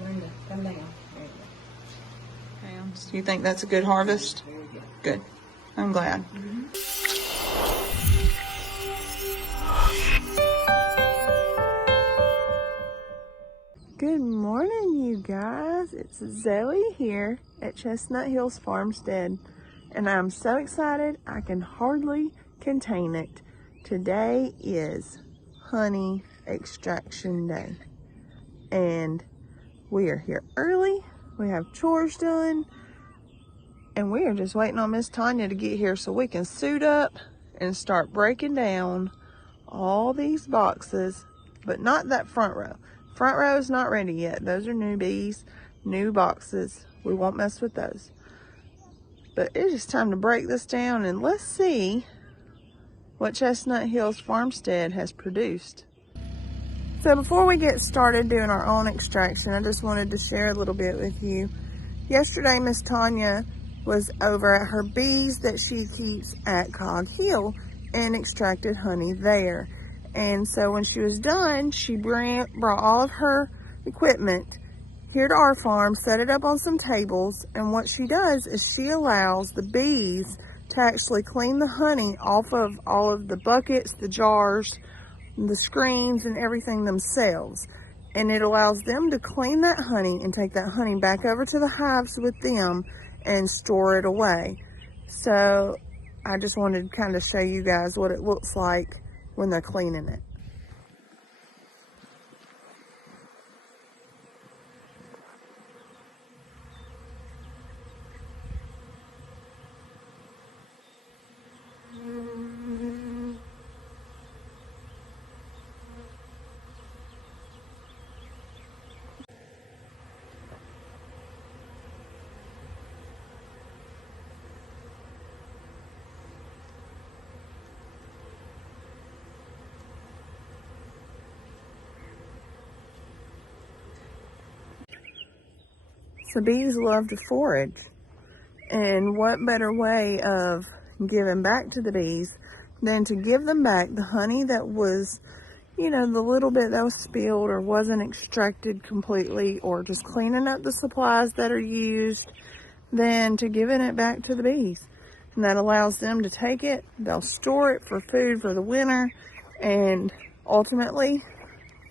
Linda, come down. There you go. Pounds. You think that's a good harvest? Very good. Good. I'm glad. Good morning, you guys. It's Zoe here at Chestnut Hills Farmstead, and I'm so excited I can hardly contain it. Today is honey extraction day, and we are here early. We have chores done, and we are just waiting on Miss Tanya to get here so we can suit up and start breaking down all these boxes, but not that front row. Front row is not ready yet. Those are newbies, new boxes. We won't mess with those. But it's just time to break this down, and let's see what Chestnut Hills Farmstead has produced. So before we get started doing our own extraction, I just wanted to share a little bit with you. Yesterday, Miss Tanya was over at her bees that she keeps at Cog Hill and extracted honey there. And so when she was done, she brought all of her equipment here to our farm, set it up on some tables, and what she does is she allows the bees to actually clean the honey off of all of the buckets, the jars, the screens, and everything themselves. And it allows them to clean that honey and take that honey back over to the hives with them and store it away. So I just wanted to kind of show you guys what it looks like when they're cleaning it. So bees love to forage, and what better way of giving back to the bees than to give them back the honey that was, you know, the little bit that was spilled or wasn't extracted completely, or just cleaning up the supplies that are used, than to giving it back to the bees. And that allows them to take it, they'll store it for food for the winter, and ultimately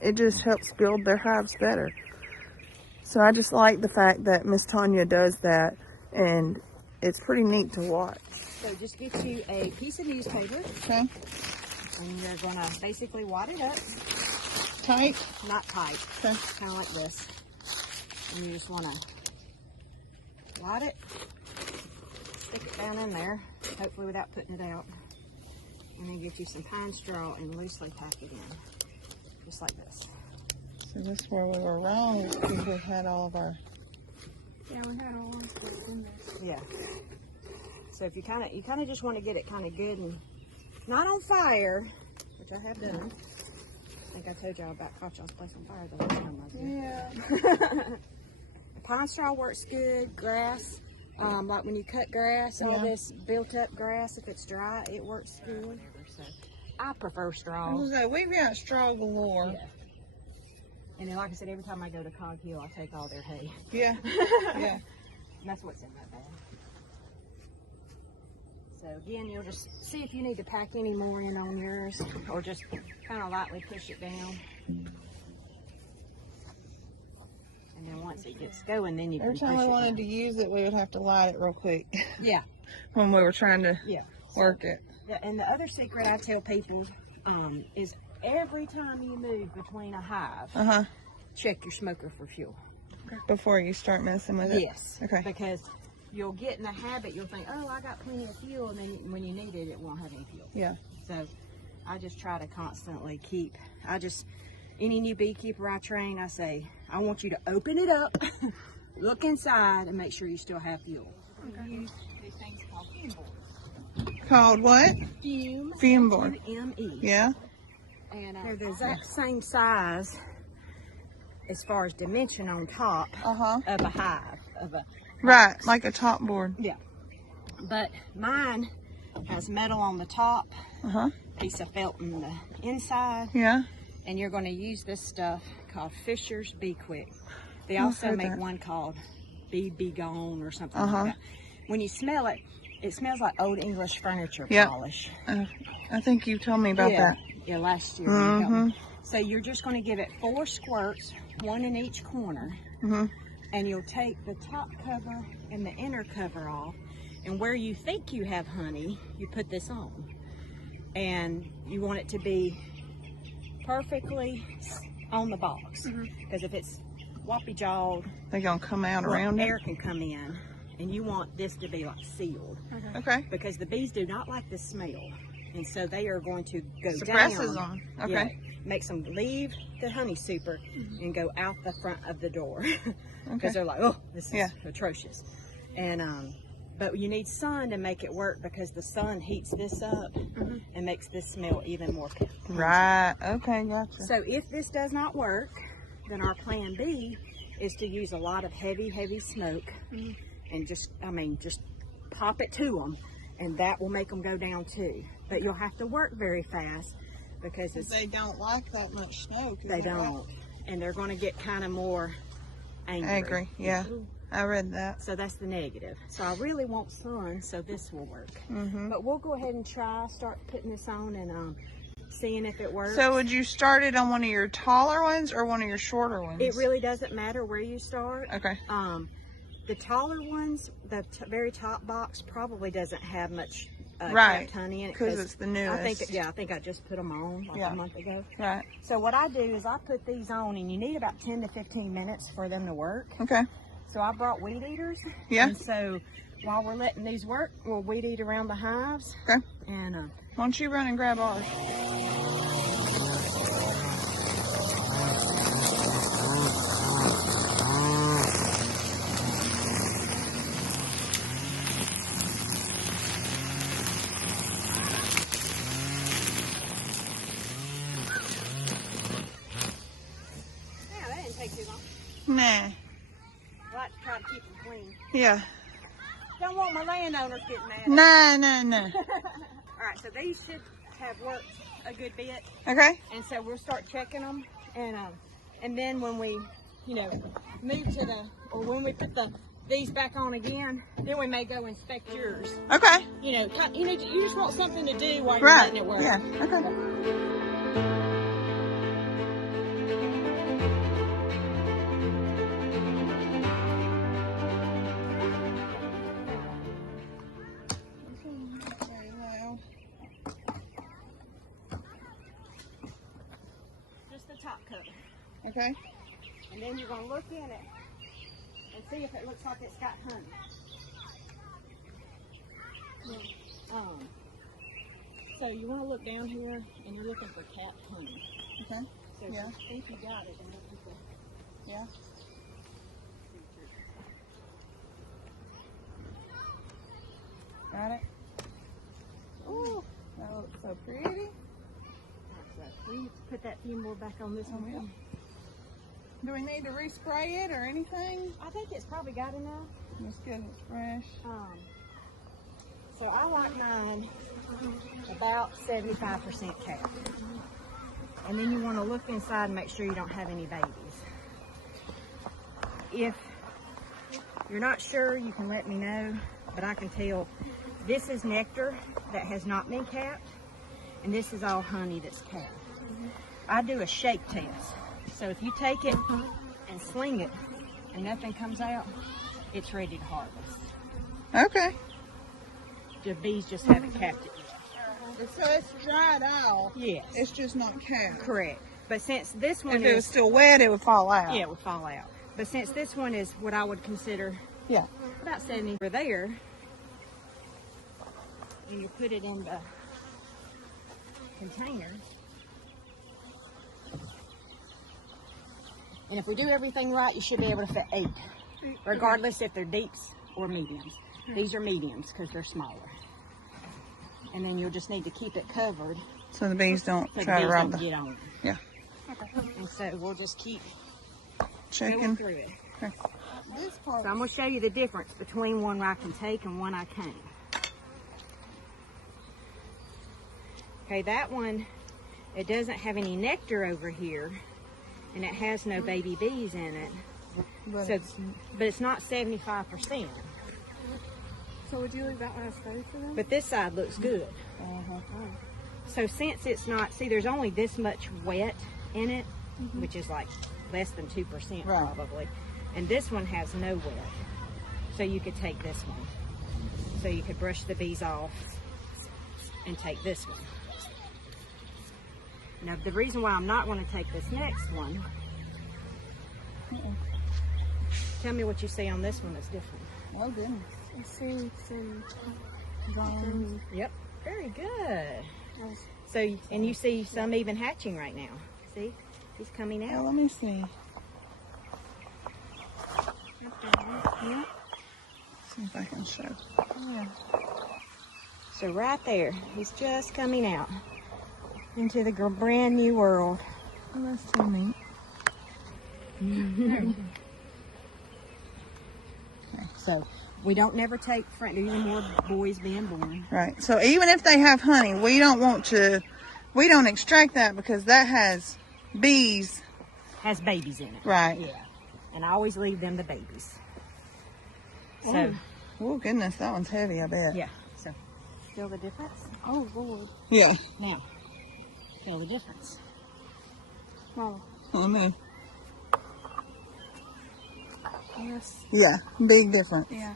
it just helps build their hives better. So I just like the fact that Miss Tanya does that, and it's pretty neat to watch. So just get you a piece of newspaper. Okay. And you're going to basically wad it up. Tight? Not tight. Okay. Kind of like this. And you just want to wad it, stick it down in there, hopefully without putting it out. And then get you some pine straw and loosely pack it in. Just like this. So this is where we were wrong. We had all of our... Yeah, we had all of it in there. Yeah. So if you kind of just want to get it kind of good and not on fire, which I have done. I think I told y'all about caught y'all's place on fire the last time I was here. Yeah. Pine straw works good. Grass, like when you cut grass, all this built up grass, if it's dry, it works good. So I prefer straw. We've got straw galore. Yeah. And then, like I said, every time I go to Cog Hill, I take all their hay. Yeah. Yeah. And that's what's in that bag. So again, you'll just see if you need to pack any more in on yours, or just kind of lightly push it down. And then once it gets going, then you can push it. Every time we wanted to use it, we would have to light it real quick. Yeah. When we were trying to work it. And the other secret I tell people is every time you move between a hive, check your smoker for fuel. Before you start messing with it? Yes. Okay. Because you'll get in the habit, you'll think, oh, I got plenty of fuel, and then when you need it, it won't have any fuel. Yeah. So I just try to constantly keep, any new beekeeper I train, I say, I want you to open it up, look inside, and make sure you still have fuel. Okay. Use these things called fume boards. Called what? Fume board. Fume. Yeah. And they're the exact same size as far as dimension on top of a hive. Right, like a top board. Yeah. But mine has metal on the top, piece of felt in the inside. Yeah. And you're going to use this stuff called Fisher's Bee Quick. They also make one called Be Gone or something like that. When you smell it, it smells like old English furniture polish. I think you told me about that. Yeah, last year. When you helped me. So you're just going to give it 4 squirts, 1 in each corner. And you'll take the top cover and the inner cover off. And where you think you have honey, you put this on. And you want it to be perfectly on the box. Because if it's floppy-jawed, they're going to come out around it? Air can come in. And you want this to be like sealed. Okay. Because the bees do not like the smell. And so they are going to go Suppresses down. them. Okay. Yeah, makes them leave the honey super and go out the front of the door. Because they're like, oh, this is atrocious. And but you need sun to make it work, because the sun heats this up and makes this smell even more pungent. Right. Okay, gotcha. So if this does not work, then our plan B is to use a lot of heavy smoke and just pop it to them, and that will make them go down too. But you'll have to work very fast, because they don't like that much smoke. They don't. And they're going to get kind of more angry. Yeah. I read that. So that's the negative. So I really want sun, so this will work. But we'll go ahead and start putting this on and seeing if it works. So would you start it on one of your taller ones or one of your shorter ones? It really doesn't matter where you start. Okay. The taller ones, the very top box probably doesn't have much capped honey in it. Because it's the newest. I think I just put them on a month ago. Right. So what I do is I put these on, and you need about 10 to 15 minutes for them to work. Okay. So I brought weed eaters. Yeah. And so while we're letting these work, we'll weed eat around the hives. Okay. And why don't you run and grab ours? yeah, that didn't take too long. Nah. I like to try to keep them clean. Yeah. Don't want my landowners getting mad. No. All right, so these should have worked a good bit. Okay. And so we'll start checking them, and then when we, move to when we put these back on again, then we may go inspect yours. Okay. You just want something to do while you're letting it work. Yeah. Okay. Just the top cover. Okay. And then you're going to look in it and see if it looks like it's got honey. So you want to look down here, and you're looking for capped honey. Okay. So if you think you got it, then we'll put the... Yeah. Got it? Ooh, that looks so pretty. Will you put that fume board back on this one? Yeah. Do we need to respray it or anything? I think it's probably got enough. It's good, it's fresh. So I like mine about 75% capped. And then you want to look inside and make sure you don't have any babies. If you're not sure, you can let me know, but I can tell this is nectar that has not been capped, and this is all honey that's capped. I do a shake test. So if you take it and sling it and nothing comes out, it's ready to harvest. Okay. The bees just haven't capped it yet. So it's dried out. Yes. It's just not capped. Correct. But since this one if it was still wet, it would fall out. Yeah, it would fall out. But since this one is what I would consider about 70 over there, and you put it in the container. And if we do everything right, you should be able to fit 8, regardless if they're deeps or mediums. These are mediums because they're smaller. And then you'll just need to keep it covered so the bees don't so try the to bees rob don't the... get on it. Yeah. And so we'll just keep checking going through it. Okay. This part. So I'm going to show you the difference between one I can take and one I can't. Okay, that one, it doesn't have any nectar over here, and it has no baby bees in it. But it's not 75%. So would you leave that last row for them? But this side looks good. So since it's not, see, there's only this much wet in it, which is like less than 2% probably. And this one has no wet. So you could take this one. So you could brush the bees off and take this one. Now the reason why I'm not going to take this next one, tell me what you see on this one that's different. Oh goodness. I see some Drones. Yep, very good. So, and you see some even hatching right now. See, he's coming Oh, out. let me see. Yeah. See if I can show. Yeah. So right there, he's just coming out into the brand new world. Oh, that's too neat. Okay, so we don't never take these are more boys being born. Right. So even if they have honey, we don't extract that because that has bees. Has babies in it. Right. Yeah. And I always leave them the babies. So, Oh goodness, that one's heavy, I bet. yeah. So, feel the difference? Oh Lord. Yeah. Now, feel the difference. Mama. Let me. Yes. Yeah, big difference. Yeah.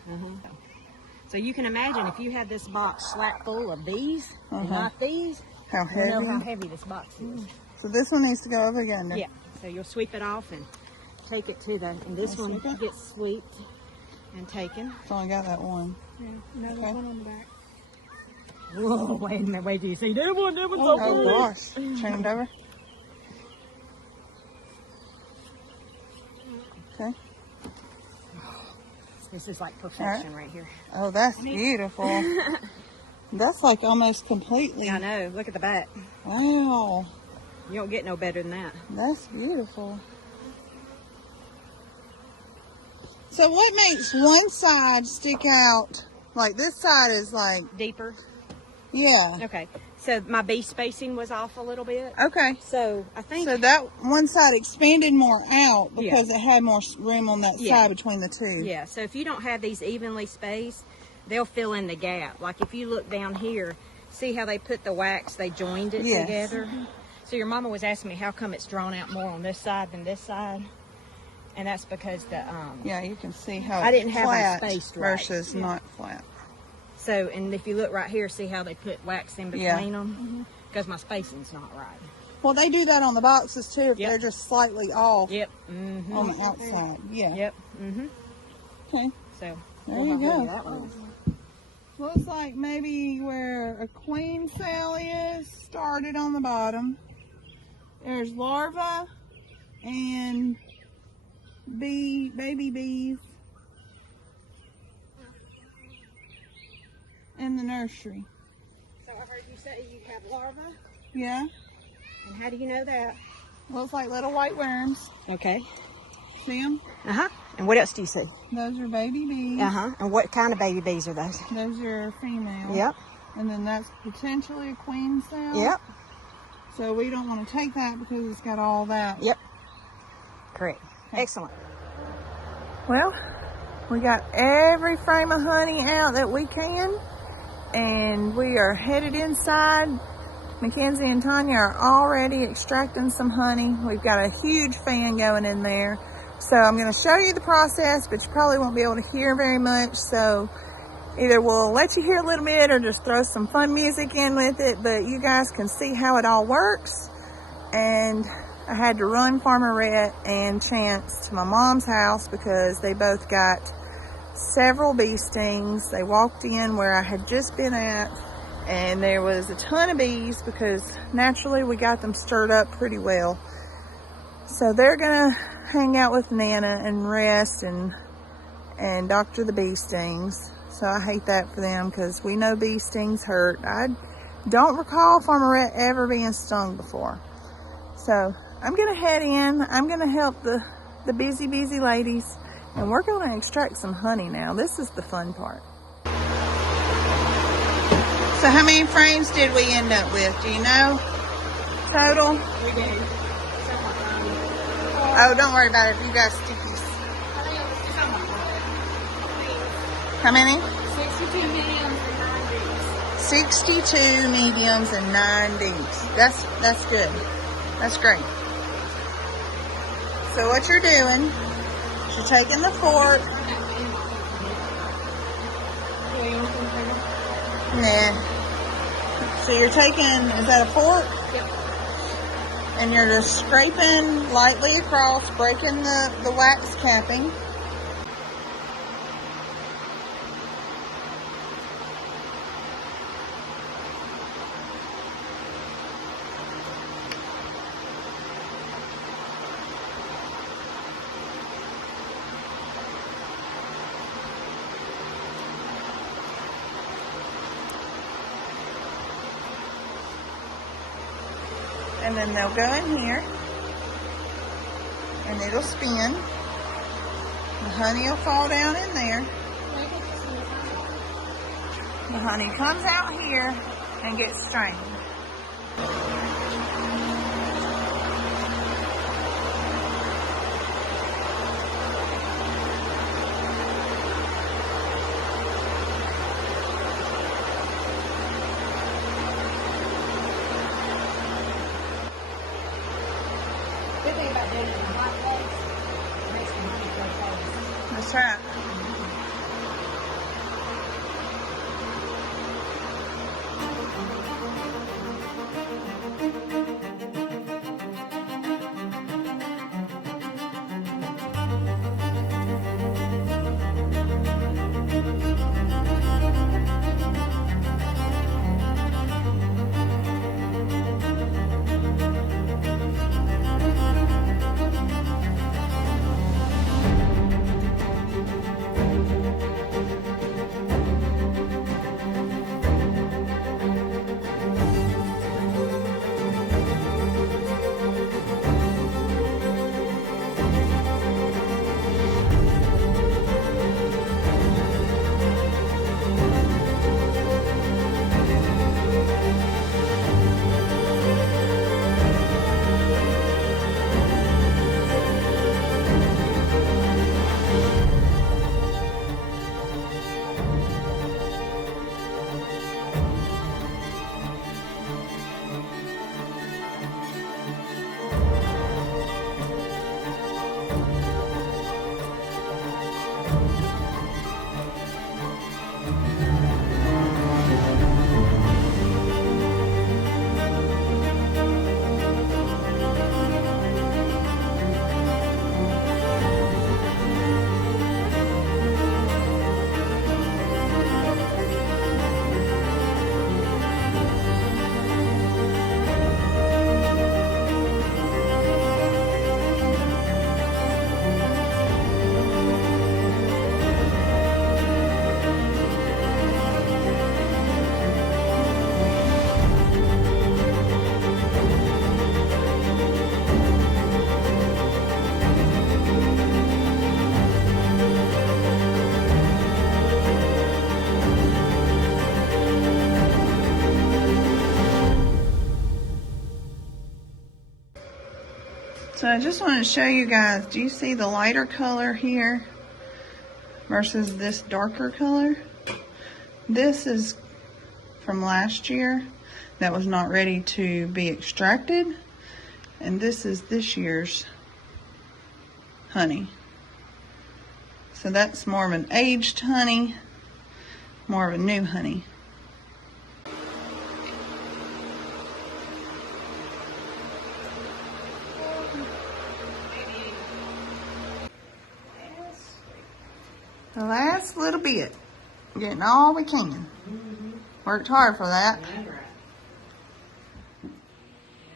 So you can imagine if you had this box slap full of these and not these, How you know how heavy. heavy this box is. So this one needs to go over again. Yeah. So you'll sweep it off and take it to the, and this one sweep it? gets swept and taken. It's only got that one. Yeah. Another Okay. one on the back. Whoa, wait a minute, wait till you see that one, that one's Oh gosh. Turn it over. Okay. This is like perfection right here. Oh, that's beautiful. That's like almost completely. I know, look at the back. Wow. You don't get no better than that. That's beautiful. So what makes one side stick out? Like this side is like, Deeper. yeah. Okay. So my bee spacing was off a little bit. Okay. So I think So that one side expanded more out because it had more room on that Yeah. side between the two. yeah, so if you don't have these evenly spaced, they'll fill in the gap. Like if you look down here, see how they put the wax, they joined it Yes. together. So your mama was asking me how come it's drawn out more on this side than this side. And that's because the Yeah, you can see how I it's didn't have them flat spaced right. versus not flat. so, and if you look right here, see how they put wax in between Yeah. them? Because my spacing's not right. Well, they do that on the boxes too if Yep. they're just slightly off Yep. Mm-hmm. on the outside. Yeah. Yep. Mm-hmm. Okay. So There we'll you have to go. do that one. Looks like maybe where a queen cell is started on the bottom. There's larvae and baby bees in the nursery. So I heard you say you have larvae. Yeah. And how do you know that? Looks like little white worms. Okay. See them? Uh-huh. And what else do you see? Those are baby bees. Uh-huh. And what kind of baby bees are those? Those are female. Yep. And then that's potentially a queen cell. Yep. So we don't want to take that because it's got all that. Yep. Correct. Excellent. Well, we got every frame of honey out that we can, and we are headed inside. Mackenzie and Tanya are already extracting some honey. We've got a huge fan going in there. So I'm going to show you the process, but you probably won't be able to hear very much. So either we'll let you hear a little bit or just throw some fun music in with it, but you guys can see how it all works. And I had to run Farmer Rhett and Chance to my mom's house because they both got several bee stings. They walked in where I had just been at, and there was a ton of bees because naturally we got them stirred up pretty well. So they're gonna hang out with Nana and rest and doctor the bee stings. So I hate that for them because we know bee stings hurt. I don't recall Farmer Rhett ever being stung before. So I'm gonna head in. I'm gonna help the busy ladies, and we're gonna extract some honey now. This is the fun part. So how many frames did we end up with? Do you know? Total? We do. Oh, don't worry about it if you got stickies. How many? 62 mediums and 9 bigs. 62 mediums and 9 bigs. That's good. That's great. So what you're doing, you're taking the fork. Nah. So you're taking, is that a fork? Yep. And you're just scraping lightly across, breaking the wax capping. And then they'll go in here, and it'll spin. The honey will fall down in there. The honey comes out here and gets strained. Good thing about doing it in a hot place, it makes the honey go fast. That's right. So I just want to show you guys, do you see the lighter color here versus this darker color? This is from last year that was not ready to be extracted, and this is this year's honey. So that's more of an aged honey, more of a new honey. The last little bit, getting all we can. Worked hard for that.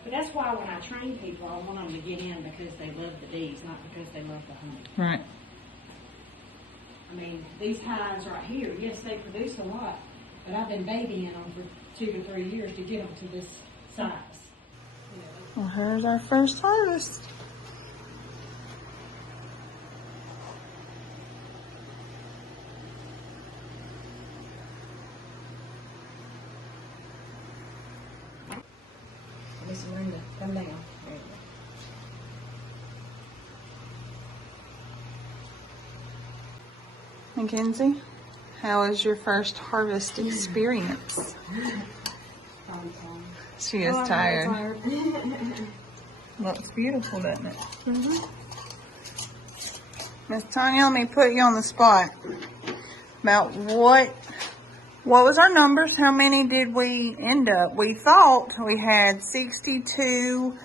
But that's why when I train people, I want them to get in because they love the bees, not because they love the honey. Right. I mean, these hives right here, yes, they produce a lot, but I've been babying them for 2 to 3 years to get them to this size. Well, here's our first harvest. Miss Linda, come down. There you go. Mackenzie, How was your first harvest experience? She is tired. Looks beautiful, doesn't it? Miss Tanya, let me put you on the spot. About what was our numbers? How many did we end up? We thought we had 62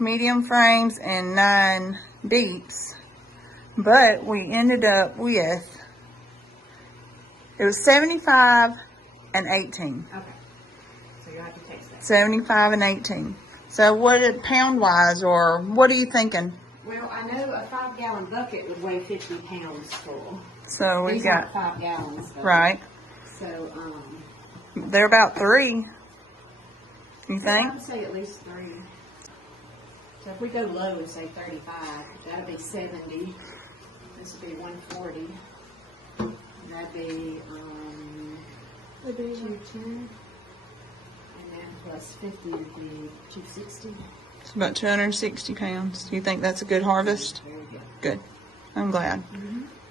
medium frames and 9 deeps, but we ended up with, it was 75 and 18. Okay. So you have to taste that. 75 and 18. So what, pound wise, or what are you thinking? Well, I know a 5-gallon bucket would weigh 50 pounds full. So we These got, aren't 5 gallons. But, right. So, They're about 3. You think? I would say at least 3. So if we go low and say 35, that'd be 70. This would be 140. That'd be 210. And then plus 50 would be 260. It's about 260 pounds. Do you think that's a good harvest? Very good. Good. I'm glad.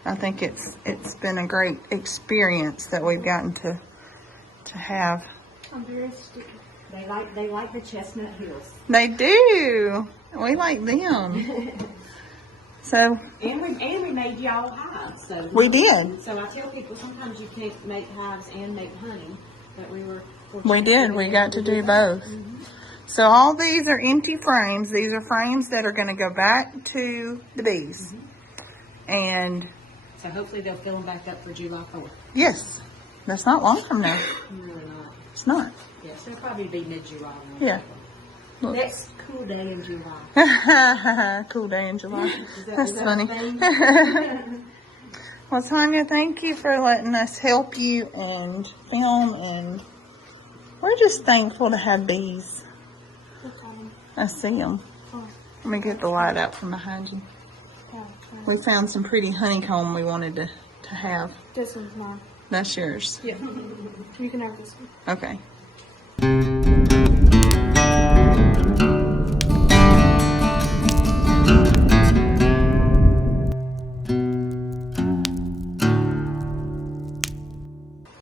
I think it's been a great experience that we've gotten to have. I'm very sticky. They like the Chestnut Hills. They do. We like them. So And we made y'all hives. So we did. So I tell people sometimes you can't make hives and make honey, but we were. We did. We got to do both. So all these are empty frames. These are frames that are going to go back to the bees. And So hopefully they'll fill them back up for July 4th. yes, that's not long from now. Really not. It's not. Yes, it'll probably be mid-July. Yeah. Next cool day in July. Cool day in July. That's That's funny. Well, Tanya, thank you for letting us help you and film, and we're just thankful to have bees. I see them. Let me get the light out from behind you. We found some pretty honeycomb we wanted to have. This one's mine. That's yours. Yeah. You can have this one. Okay.